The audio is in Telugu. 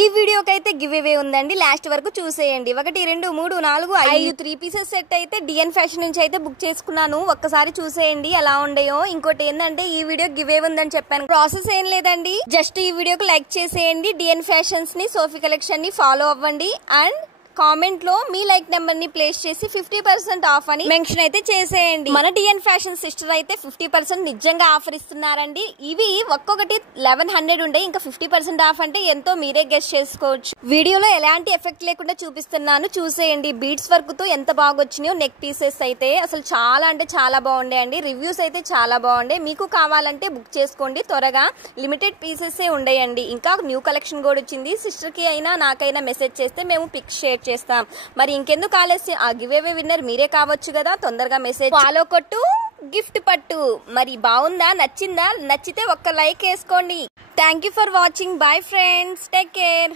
ఈ వీడియోకి అయితే గివ్ అవే ఉందండి, లాస్ట్ వరకు చూసేయండి. 1 2 3 4 5 3 పీసెస్ సెట్ అయితే డిఎన్ ఫ్యాషన్ నుంచి అయితే బుక్ చేసుకున్నాను. ఒక్కసారి చూసేయండి ఎలా ఉండయో. ఇంకోటి ఏంటంటే ఈ వీడియో గివ్ అవే ఉందని చెప్పాను, ప్రాసెస్ ఏం లేదండి. జస్ట్ ఈ వీడియోకి లైక్ చేసేయండి, డిఎన్ ఫ్యాషన్స్ ని సోఫీ కలెక్షన్ ని ఫాలో అవ్వండి అండ్ కామెంట్ లో మీ లైక్ నెంబర్ ని ప్లేస్ చేసి 50% ఆఫ్ అని మెన్షన్ అయితే చేసేయండి. మన డిఎన్ ఫ్యాషన్ సిస్టర్ అయితే 50% నిజంగా ఆఫర్ ఇస్తున్నారండి. ఇవి ఒక్కొక్కటి 1100 ఉండే, ఇంకా 50% ఆఫ్ అంటే ఎంతో మీరే గెస్ చేసుకోవచ్చు. వీడియోలో ఎలాంటి ఎఫెక్ట్ లేకుండా చూపిస్తున్నాను, చూసేయండి. బీడ్స్ వర్క్ తో ఎంత బాగా వచ్చినాయో. నెక్ పీసెస్ అయితే అసలు చాలా అంటే చాలా బాగుండే. రివ్యూస్ అయితే చాలా బాగుండే. మీకు కావాలంటే బుక్ చేసుకోండి త్వరగా, లిమిటెడ్ పీసెస్ ఉండేయండి. ఇంకా న్యూ కలెక్షన్ కూడా వచ్చింది. సిస్టర్ కి అయినా నాకైనా మెసేజ్ చేస్తే మేము పిక్ షేర్ చేస్తాం. మరి ఇంకెందుకు ఆలస్యం, ఆ గివ్ అవే విన్నర్ మీరే కావచ్చు కదా. తొందరగా మెసేజ్ ఫాలో కొట్టు, గిఫ్ట్ పట్టు. మరి బాగుందా, నచ్చిందా? నచ్చితే ఒక్క లైక్ వేసుకోండి. Thank you for watching. Bye friends, take care.